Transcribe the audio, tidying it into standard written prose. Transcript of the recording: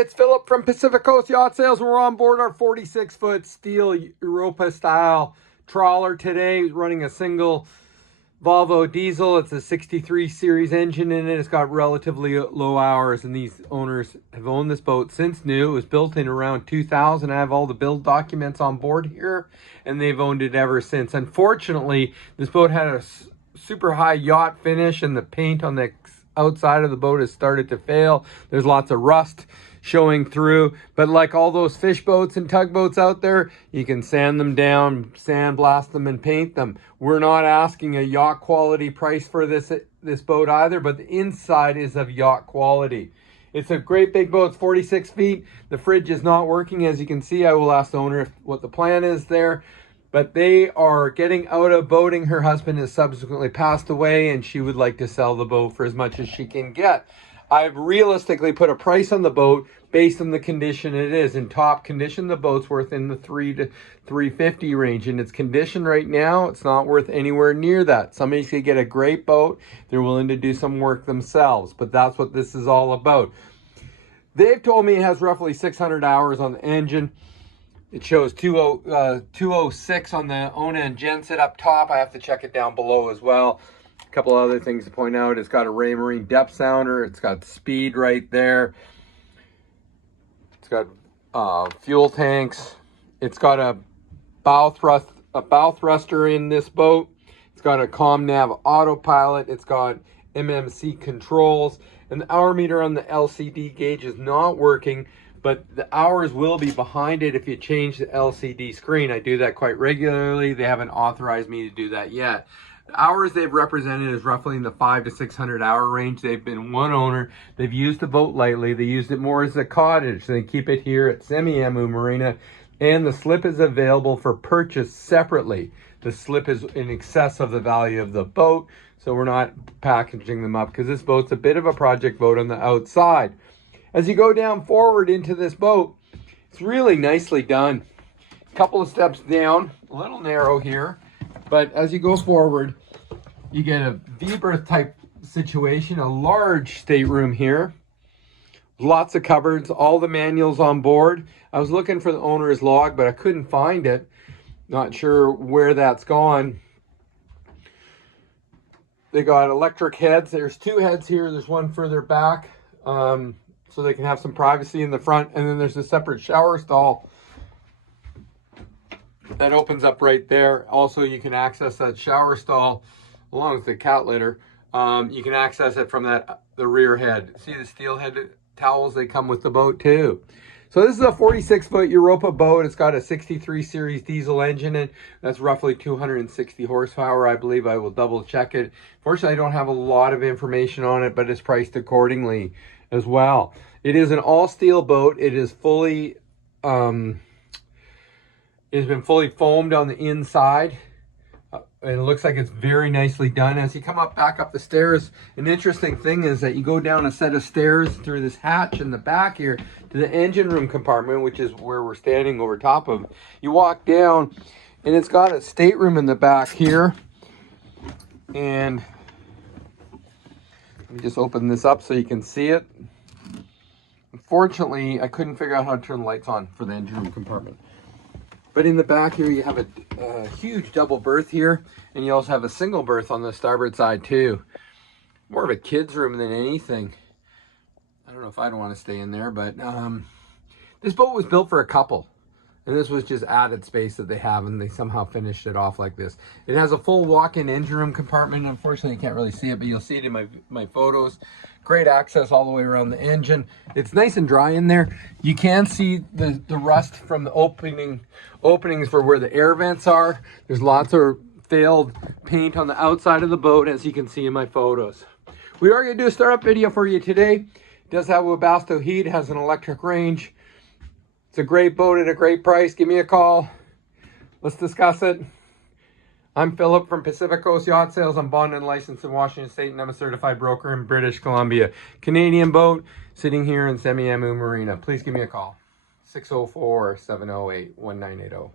It's Philip from Pacific Coast Yacht Sales. We're on board our 46-foot steel Europa style trawler today, running a single Volvo diesel. It's a 63 series engine in it. It's got relatively low hours, and these owners have owned this boat since new. It was built in around 2000. I have all the build documents on board here, and they've owned it ever since. Unfortunately, this boat had a super high yacht finish, and the paint on the outside of the boat has started to fail. There's lots of rust showing through, but like all those fish boats and tugboats out there, you can sand them down, sandblast them, and paint them. We're not asking a yacht quality price for this boat either, but the inside is of yacht quality. It's a great big boat. It's 46 feet. The fridge is not working, as you can see. I will ask the owner what the plan is there, but they are getting out of boating. Her husband has subsequently passed away, and she would like to sell the boat for as much as she can get. I've realistically put a price on the boat based on the condition it is. In top condition, the boat's worth in the $300 to $350 range. In its condition right now, it's not worth anywhere near that. Somebody could get a great boat. They're willing to do some work themselves, but that's what this is all about. They've told me it has roughly 600 hours on the engine. It shows 206 on the Ona and Genset up top. I have to check it down below as well. A couple other things to point out. It's got a Ray Marine depth sounder. It's got speed right there. It's got fuel tanks. It's got a bow thruster in this boat. It's got a ComNav autopilot. It's got MMC controls, and the hour meter on the LCD gauge is not working, but the hours will be behind it if you change the LCD screen. I do that quite regularly. They haven't authorized me to do that yet. The hours they've represented is roughly in the 500 to 600 hour range. They've been one owner. They've used the boat lightly. They used it more as a cottage. They keep it here at Semiahmoo Marina, and the slip is available for purchase separately. The slip is in excess of the value of the boat, so we're not packaging them up because this boat's a bit of a project boat on the outside. As you go down forward into this boat, it's really nicely done. A couple of steps down, a little narrow here, but as you go forward, you get a V-berth type situation, a large stateroom here, lots of cupboards, all the manuals on board. I was looking for the owner's log, but I couldn't find it. Not sure where that's gone. They got electric heads. There's two heads here. There's one further back, so they can have some privacy in the front. And then there's a separate shower stall that opens up right there. Also, you can access that shower stall along with the cat litter. You can access it from the rear head. See the steel head towels? They come with the boat too. So this is a 46-foot Europa boat. It's got a 63 series diesel engine in it. That's roughly 260 horsepower, I believe. I will double check it. Fortunately, I don't have a lot of information on it, but it's priced accordingly as well. It is an all steel boat. It is fully, it has been fully foamed on the inside. And it looks like it's very nicely done. As you come back up the stairs, an interesting thing is that you go down a set of stairs through this hatch in the back here to the engine room compartment, which is where we're standing over top of. You walk down, and it's got a stateroom in the back here. And let me just open this up so you can see it. Unfortunately, I couldn't figure out how to turn the lights on for the engine room compartment. But in the back here, you have a huge double berth here, and you also have a single berth on the starboard side too. More of a kid's room than anything. I don't know if I'd want to stay in there, but this boat was built for a couple, and this was just added space that they have, and they somehow finished it off like this. It has a full walk-in engine room compartment. Unfortunately, you can't really see it, but you'll see it in my photos. Great access all the way around the engine. It's nice and dry in there. You can see the rust from the openings for where the air vents are. There's lots of failed paint on the outside of the boat, as you can see in my photos. We are going to do a startup video for you today. It does have a Webasto heat, has an electric range. It's a great boat at a great price. Give me a call. Let's discuss it. I'm Philip from Pacific Coast Yacht Sales. I'm bonded and licensed in Washington State, and I'm a certified broker in British Columbia. Canadian boat sitting here in Semiahmoo Marina. Please give me a call. 604-708-1980.